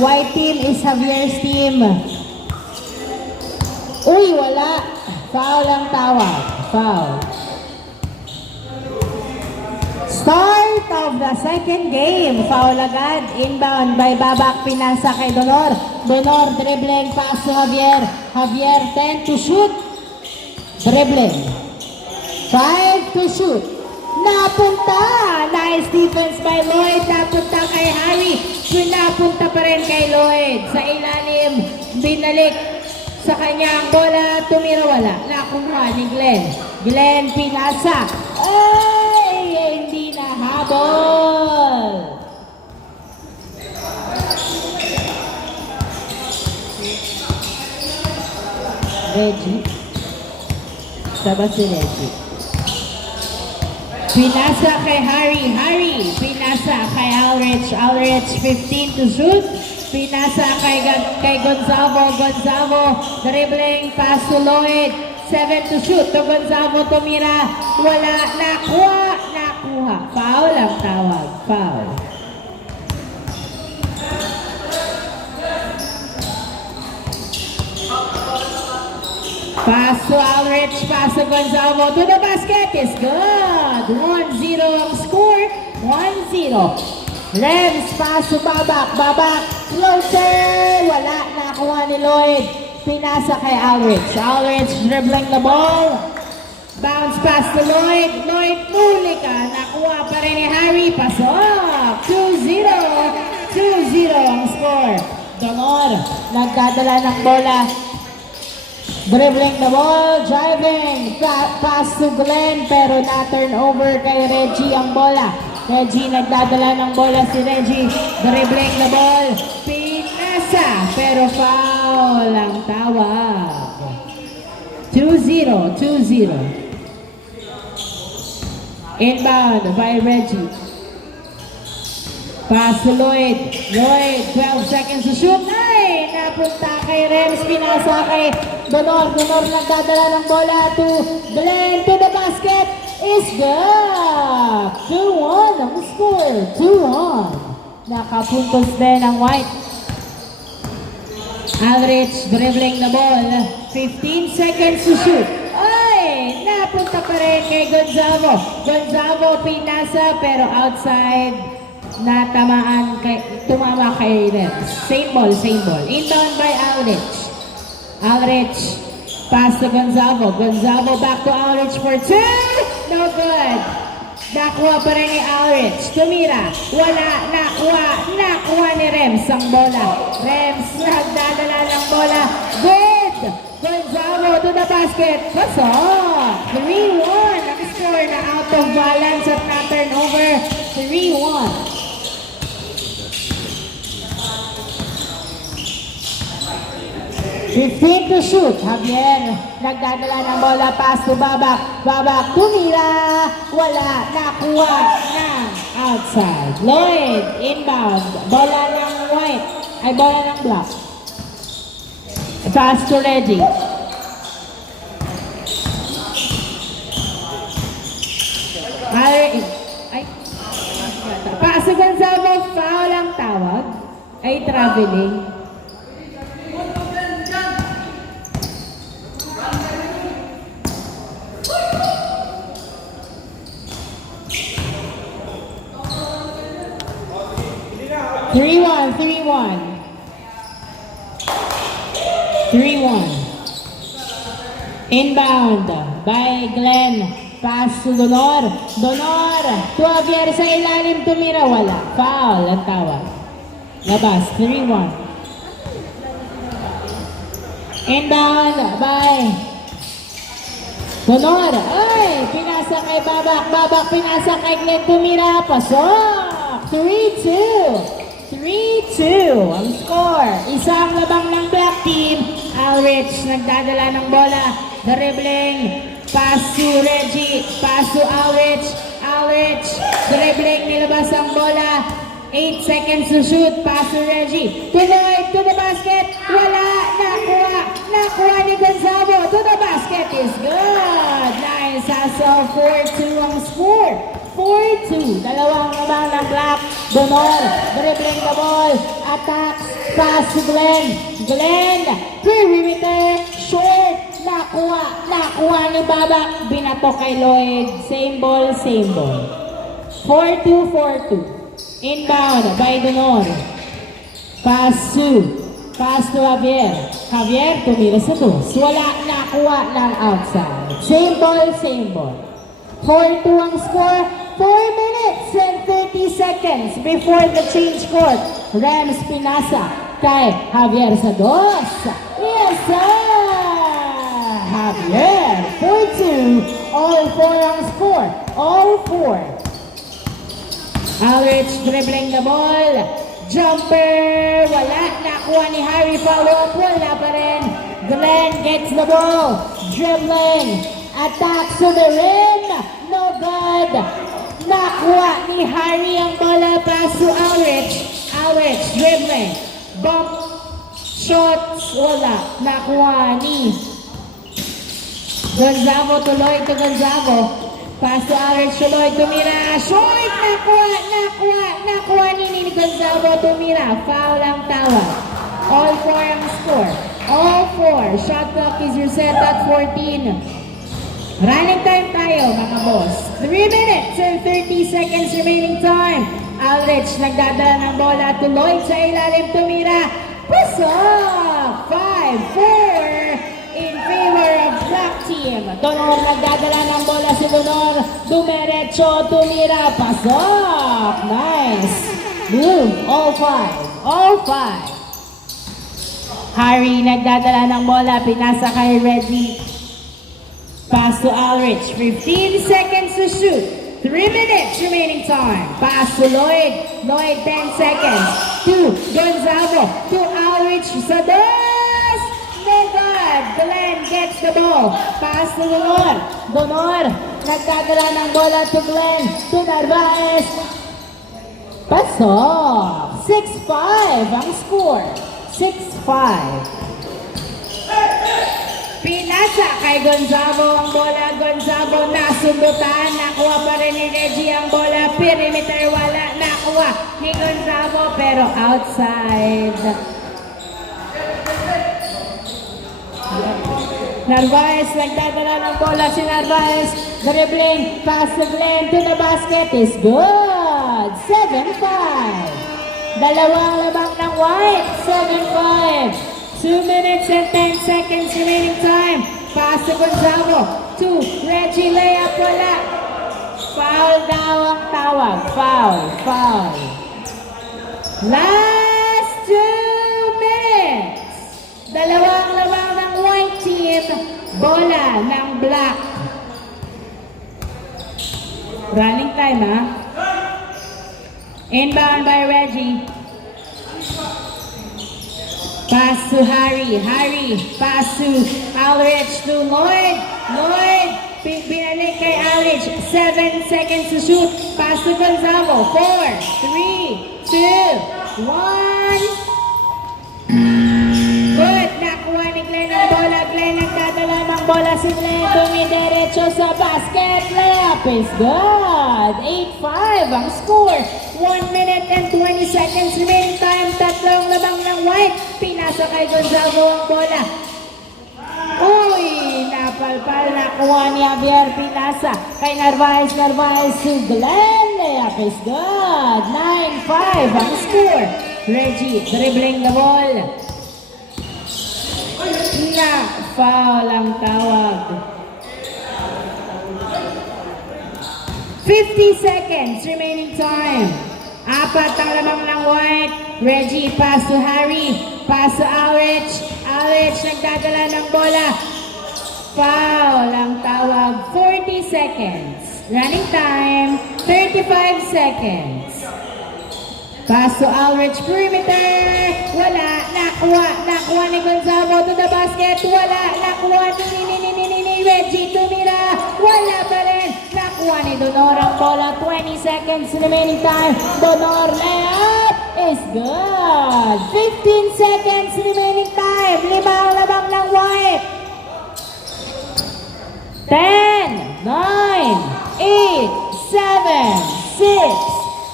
White team is Javier's team. Uy, wala. Foul ang tawag. Foul. Start of the second game. Foul agad. Inbound by Babak. Pinasa kay Donor. Donor dribbling. Pass to Javier. Javier 10 to shoot. Dribbling. 5 to shoot. Napunta! Nice defense by Lloyd. Napunta kay Harry. Napunta pa rin kay Lloyd. Sa ilalim, binalik sa kanya ang bola. Tumira wala. Nakuha ni Glenn. Glenn pinasa. Ay! Hindi na habol. Reggie. Saba si Reggie. Pinasa kay Harry. Harry. Pinasa kay Alrich. Alrich 15 to shoot. Pinasa kay Gonzalo. Gonzalo dribbling. Pass to Lloyd. 7 to shoot. To Gonzalo tumira. Wala. Nakuha. Nakuha. Foul ang tawag. Foul. Pass to Alrich, pass to Gonzalo, to the basket, is good! 1-0 ang score, 1-0. Rems, pass to Babak, Babak, closer! Wala, nakuha ni Lloyd. Pinasa kay Alrich. Alrich dribbling the ball. Bounce pass to Lloyd. Lloyd, muli ka. Nakuha pa rin ni Harry. Pasok! 2-0. 2-0 ang score. Donor, nagdadala ng bola. Dribbling the ball, driving, pass to Glenn, pero na-turn over kay Reggie ang bola. Reggie, nagdadala ng bola si Reggie. Dribbling the ball, pinasa, pero foul ang tawag. 2-0, 2-0. Inbound by Reggie. Pass to Lloyd. Lloyd, 12 seconds to shoot. Ay! Napunta kay Rems. Pinasa kay Donor. Donor nagdadala ng bola to Glenn. To the basket. Is good! 2-1 ang score. 2-1. Nakapuntos din ang White. Alrich dribbling the ball. 15 seconds to shoot. Ay! Napunta pa rin kay Gonzalo. Gonzalo pinasa pero outside. Tumama kay Rems. Same ball, same ball. Inbound by Alrich. Alrich, pass to Gonzalo. Gonzalo back to Alrich for 2. No good. Nakuha pa rin ni Alrich. Tumira. Wala. Nakuha ni Rems ang bola. Rems nagdadala ng bola. Good. Gonzalo to the basket. Pasok. 3-1. Ang score na out of balance at na-turnover. 3-1. 15 to shoot. Javier, nagdadala ng bola, pass to Babak. Babak, tumira. Wala, nakuha ng outside. Lloyd, inbound. Bola ng White. Ay, bola ng Black. Pass to Reggie. Ay, pass to Gonzalo. Foul ang tawag. Ay, traveling. Three-one. 3-1. Inbound by Glenn. Pass to Donor. Donor. To Javier sa ilalim. Tumira. Wala. Foul ang tawag. Labas. 3-1. Inbound by Donor. Ay! Pinasa kay Babak. Babak pinasa kay Glenn. Tumira. Pasok. 3-2. 3-2 ang score. Isang labang ng Black Team. Alrich nagdadala ng bola. Dribbling. Pass to Reggie. Pass to Alrich. Alrich dribbling. Nilabas ang bola. 8 seconds to shoot. Pass to Reggie. Tuloy to the basket. Wala. Nakuha ni Gonzalo. To the basket is good. Nice hustle. 4-2 ang score. 4-2. Dalawang naman ng Black. Donor dribbling the ball. Attacks. Pass to Glenn. Glenn, perimeter, short. Nakuha ni Babak. Binato kay Lloyd. Same ball, same ball. 4-2, 4-2. Inbound by Donor. Pass to Javier. Javier, tumira sa dos. Wala, nakuha ng outside. Same ball, same ball. 4-2 ang score. 4 minutes and 30 seconds before the change court. Rams Pinasa kay Javier sa dos. Yes, sir! Javier, 4-2. All 4 ang score. All 4. Alrich dribbling the ball. Jumper. Wala. Nakuha ni Harry. Follow up. Wala pa rin. Glenn gets the ball. Dribbling. Attack to the rim. No good. Nakuha ni Harry ang bola. Pass to Alrich. Alrich dribbling. Bump. Shots. Wala. Nakuha ni Gonzalo. Tuloy to Gonzalo. Pass to Alrich. Tuloy. Tumira. Short. Nakuha ni Gonzalo. Tumira. Foul ang tawag. All 4 ang score. All 4. Shot clock is reset at 14. Running time tayo, mga boss. 3 minutes and 30 seconds remaining time. Alrich nagdadala ng bola. Tuloy sa ilalim. Tumira. Pasok! 5-4 in favor of Black Team. Donor nagdadala ng bola si Donor. Dumiretso. Tumira. Pasok! Nice. Blue. All 5. All 5. Harry nagdadala ng bola. Pinasa kay Reggie. Pass to Alrich. 15 seconds to shoot. 3 minutes remaining time. Pass to Lloyd. Lloyd, 10 seconds. To Gonzalo. To Alrich. Sa dos. No good. Glenn gets the ball. Pass to Donor. Donor. Nagdadala ng bola to Glenn. To Narvaez. Pasok. 6-5 ang score. 6-5. Pinasa kay Gonzalo ang bola. Gonzalo nasundutan. Nakuha pa rin ni Reggie ang bola. Perimeter wala. Nakuha ni Gonzalo pero outside. Narvaez nagdadala ng bola si Narvaez. Dribbling. Pass to Glenn to the basket is good. 7-5. Dalawang labang ng white. 7-5. 2 minutes and 10 seconds remaining time. Pass to Gonzalo. To Reggie. Layup. Wala. Foul daw ang tawag. Foul. Last 2 minutes. Dalawang labang ng white team. Bola ng black. Running time, ha? Inbound by Reggie. Pass to Harry. Pass to Alrich to Lloyd. Binalik kay Alrich. 7 seconds to shoot. Pass to Gonzalo. 4, 3, 2, 1. Good. Nakuha ni Glenn ang bola. Glenn nagdadala ng bola si Glenn. Dumidiretso sa basket. Layup is good. 8-5 ang score. 1 minute and 20 seconds remaining time. Tatlong labang ng white. Pinasa kay Gonzalo ang bola. Uy! Napalpal. Nakuha ni Javier. Pinasa kay Narvaez. To Glenn. Layup is good. 9-5 ang score. Reggie dribbling the ball. Foul ang tawag. 50 seconds remaining time. 4 ang lamang ng white. Reggie, pass to Harry. Pass to Alrich. Alrich nagdadala ng bola. Foul ang tawag. 40 seconds. Running time, 35 seconds. Pass to Alrich. Perimeter. Wala. Nakuha ni Gonzalo to the basket. Wala. Nakuha ni Reggie. Tumira. Wala pa rin. Nakuha ni Donor ang bola. 20 seconds remaining time. Donor layup is good. 15 seconds remaining time. 5 ang labang ng white. 10, 9, 8, 7, 6,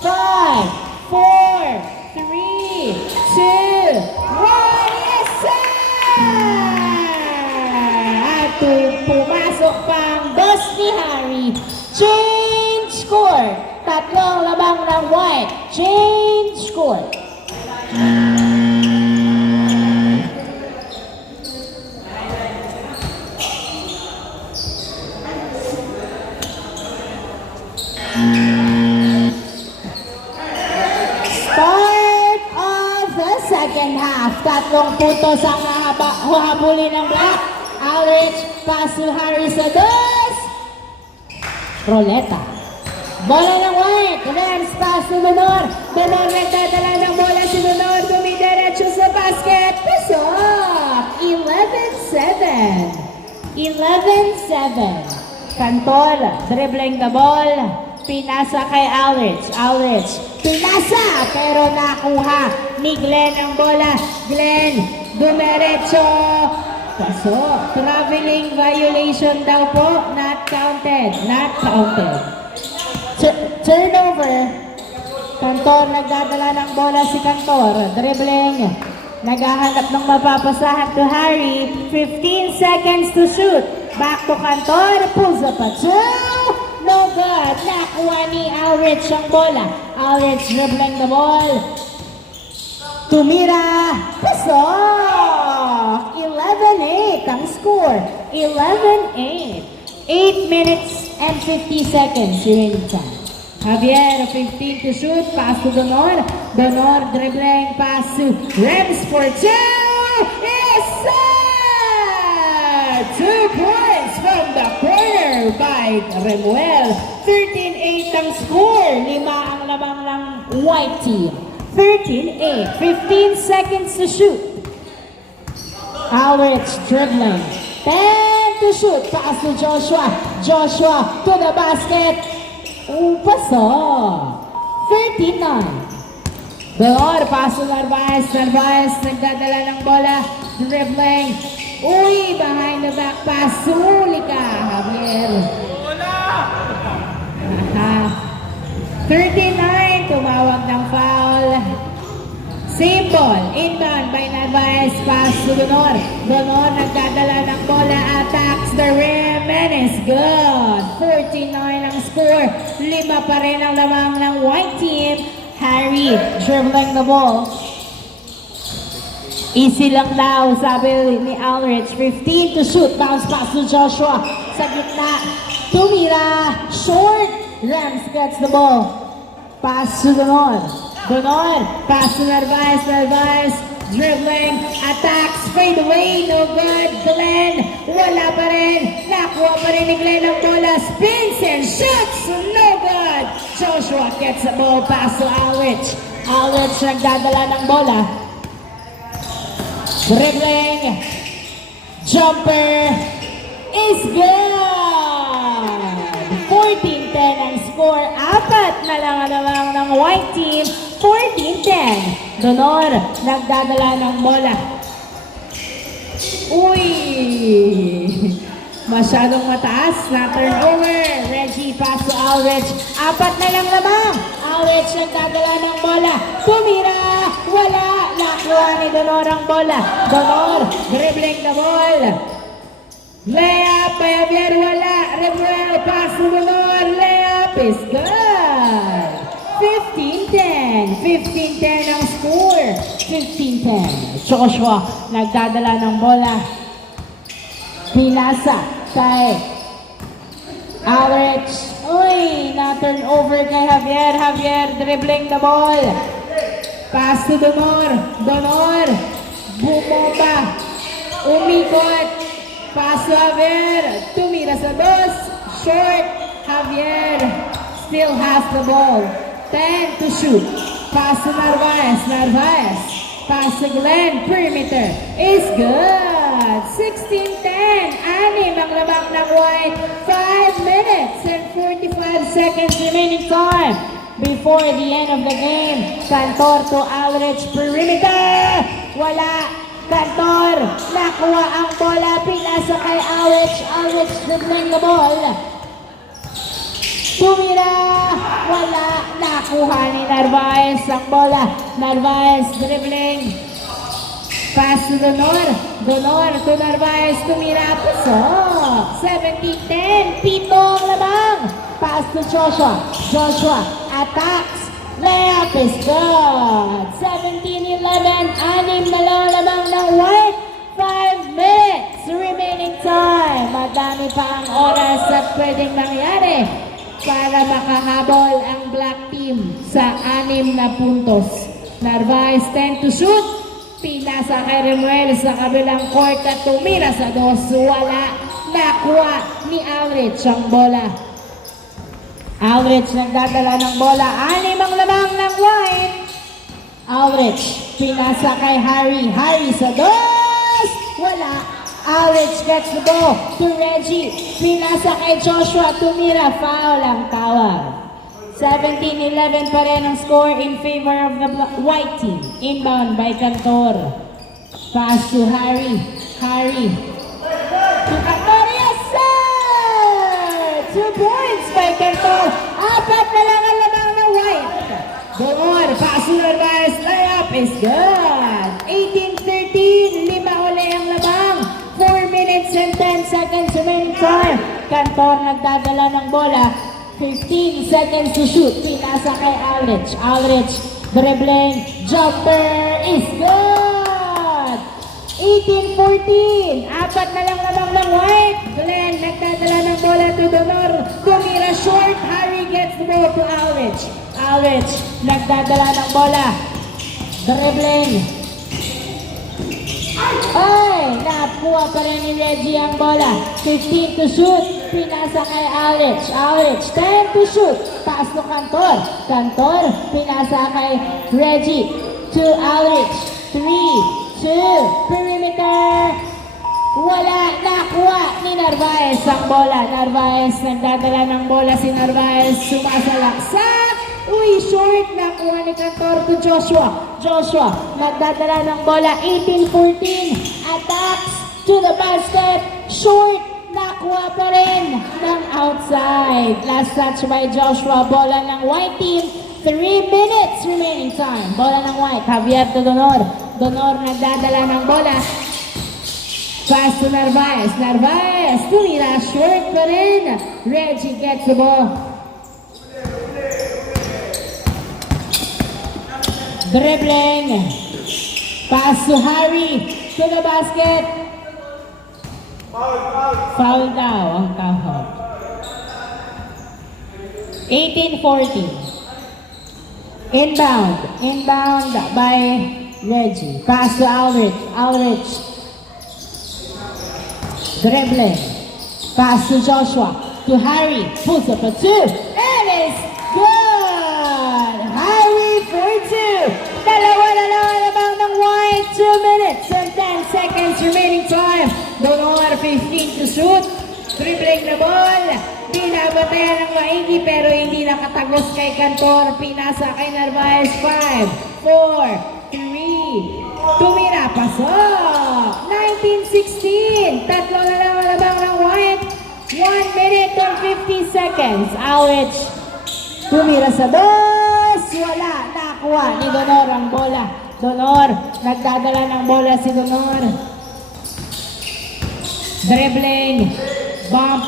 5, 4, 3, 2, white. Change score. Start of the second half. Tatlong puntos ang hahabulin ng Black. Aldrich, pass to Harry sa dos. Roleta. Bola ng white. Rams, pass to Menor. Menor nagdadala ng bola si Menor. Dumidiretso sa basket. Pasok. 11-7. 11-7. Cantor, dribbling the ball. Pinasa kay Aldrich. Aldrich, pinasa pero nakuha ni Glenn ang bola. Glenn, dumiretso. Pasok. Traveling violation daw po. Not counted. Not counted. Turnover. Cantor, nagdadala ng bola si Cantor. Dribbling. Naghahanap ng mapapasahan to Harry. 15 seconds to shoot. Back to Cantor. Pulls up a two. No good. Nakuha ni Aldrich ang bola. Aldrich dribbling the ball. Tumira. Pasok. 11-8 ang score. 11-8. 8 minutes and 50 seconds remaining time. Javier, 15 to shoot. Pass to Donor. Donor dribbling. Pass to Rams for two. Is set! 2 points from the corner by Remuel. 13-8 ang score. 5 ang lamang ng white team. 13-8. 15 seconds to shoot. Aldrich dribbling. 10 to shoot. Pass to Joshua. Joshua to the basket. Pasok. 13-9. Delor, pass to Narvaez. Narvaez nagdadala ng bola. Dribbling. Uy, behind the back pass. Suli ka, Javier. 39, tumawag ng foul. Same ball, inbound by Narvaez, pass to Donor. Donor nagdadala ng bola, attacks the rim, and is good. 49 ang score, 5 pa rin ang lamang ng white team. Harry dribbling the ball. Easy lang daw, sabi ni Aldrich. 15 to shoot, bounce pass to Joshua. Sa gitna, tumira, short. Rams gets the ball. Pass to Donor. Donor, pass to Narvaez. Narvaez, dribbling, attacks, fade away, no good. Glenn, wala pa rin. Nakuha pa rin ni Glenn ang bola. Spins and shoots, no good. Joshua gets the ball, pass to Aldrich. Aldrich nagdadala ng bola. Dribbling, jumper, is good! 14-10 ang score. 4 na lang ang ng white team. 14-10. Donor, nagdadala ng bola. Uy! Masyadong mataas na turnover. Reggie, pass to Aldrich. 4 na lang lamang. Aldrich nagdadala ng bola. Tumira! Wala! Nakuha ni Donor ang bola. Donor, dribbling the ball. Layup, Javier, wala. Remuel, pass to Donor. Layup is good. 15-10. 15-10 ang score. 15-10. Joshua, nagdadala ng bola. Pinasa kay Aldrich. Uy, na-turnover kay Javier. Javier, dribbling the ball. Pass to Donor. Donor. Bumomba. Umikot. Pass to Javier. Tumira sa dos. Short. Javier still has the ball. 10 to shoot. Pass to Narvaez. Narvaez. Pass to Glenn. Perimeter. Is good. 16-10. 6 ang lamang ng white. 5 minutes and 45 seconds remaining time. Before the end of the game, Cantor to Aldrich, perimeter! Wala! Cantor, nakuha ang bola, pinasa kay Aldrich. Aldrich dribbling the ball. Tumira! Wala! Nakuha ni Narvaez ang bola. Narvaez dribbling. Pass to Donor. Donor to Narvaez. Tumira. Pasok. 17-10. 7 ang lamang. Pass to Joshua. Joshua attacks. Layup is good. 17-11. Anim na lang lamang ng white. 5 minutes remaining time. Madami pa ang oras at pwedeng mangyari para makahabol ang black team sa 6 na puntos. Narvaez 10 to shoot. Pinasa kay Remuel sa kabilang court at tumira sa 2. Wala. Nakuha ni Alrich ang bola. Alrich nagdadala ng bola. 6 ang lamang ng white. Alrich pinasa kay Harry. Harry sa 2. Wala. Alrich gets the ball to Reggie. Pinasa kay Joshua. Tumira. Foul ang tawag. 17-11 pa rin ang score in favor of the white team. Inbound by Cantor. Pass to Harry. Harry. To Cantor. Yes, sir! 2 points by Cantor. 4 na lang ang lamang ng white. Doon. Pass to Narvaez. Layup is good. 18-13. 5 uli ang lamang. 4 minutes and 10 seconds remaining time. Cantor nagdadala ng bola. 15 seconds to shoot. Pinasa kay Alrich. Alrich dribbling. Jumper is good. 18-14. 4 na lang lamang ng white. Glenn nagdadala ng bola to Donor. Tumira short. Harry gets the ball to Alrich. Alrich nagdadala ng bola. Dribbling. Ay! Nakuha pa rin ni Reggie ang bola. 15 to shoot. Pinasa kay Alrich. Alrich, 10 to shoot. Pass to Cantor. Cantor, pinasa kay Reggie. To Alrich. 3, 2, perimeter. Wala. Nakuha ni Narvaez ang bola. Narvaez, nagdadala ng bola si Narvaez. Sumasalaksak. Uy, short. Nakuha ni Cantor to Joshua. Joshua, nagdadala ng bola. 18-14. Attacks to the basket. Short. Nakuha pa rin ng outside. Last touch by Joshua. Bola ng white team. 3 minutes remaining time. Bola ng white. Javier to Donor. Donor nagdadala ng bola. Pass to Narvaez. Narvaez. Tumira. Short pa rin. Reggie gets the ball. Dribbling. Pass to Harry. To the basket. Foul daw ang tawag. 18-14. Inbound. Inbound by Reggie. Pass to Alrich. Alrich. Dribbling. Pass to Joshua. To Harry. Pulls up a 2. It is good. Harry for 2. Dalawa na lang lamang ng white. 2 minutes and 10 seconds remaining time. Donor 15 to shoot. Dribbling the ball. Binabatayan ng maigi pero hindi nakatagos kay Cantor. Pinasa kay Narvaez. 5, 4, 3. Tumira. Pasok. 19-16. Tatlo na lang lamang ng white. 1 minute and 50 seconds. Alrich. Tumira sa 2. Wala. Nakuha ni Donor ang bola. Donor. Nagdadala ng bola si Donor. Dribbling. Bump.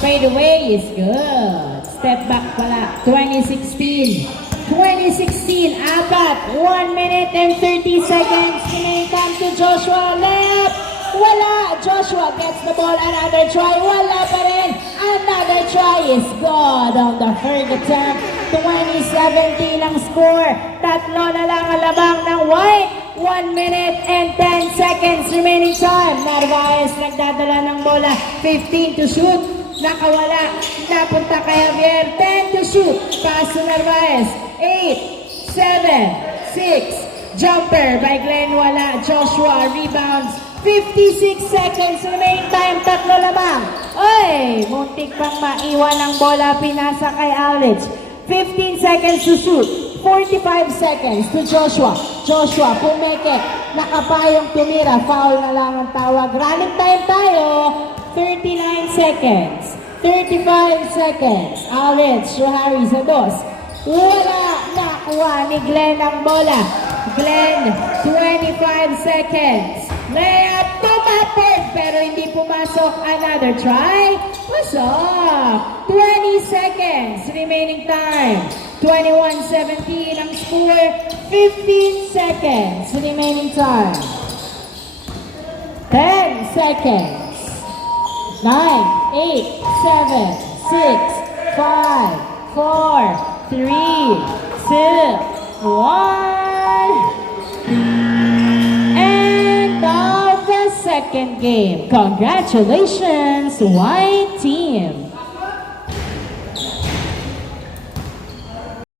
Fade away is good. Step back pala. 2016. 2016. 1 minute and 30 seconds. Come to Joshua. Layup. Wala. Joshua gets the ball. Another try. Wala pa rin. Another try is good on the third attempt. 2017 ang score. Tatlo na lang ang labang ng white. 1 minute and 10 seconds remaining time. Narvaez nagdadala ng bola. 15 to shoot. Nakawala. Napunta kay Javier. 10 to shoot. Pass to Narvaez. 8, 7, 6. Jumper by Glenn. Wala. Joshua rebounds. 56 seconds remaining time. Tatlo lamang. Oy! Muntik pang maiwan ang bola. Pinasa kay Alrich. 15 seconds to shoot. 45 seconds to Joshua. Joshua, pumeke. Nakapayong tumira. Foul na lang ang tawag. Running time tayo. 39 seconds. 35 seconds. Alrich to Harry sa 2. Wala. Nakuha ni Glenn ang bola. Glenn, 25 seconds. Layup, tumapit, pero hindi pumasok. Another try. Pasok. 20 seconds remaining time. 21-17 ang score. 15 seconds remaining time. 10 seconds. 9, 8, 7, 6, 5, 4, 3, 2, 1. End of the second game. Congratulations, White Team!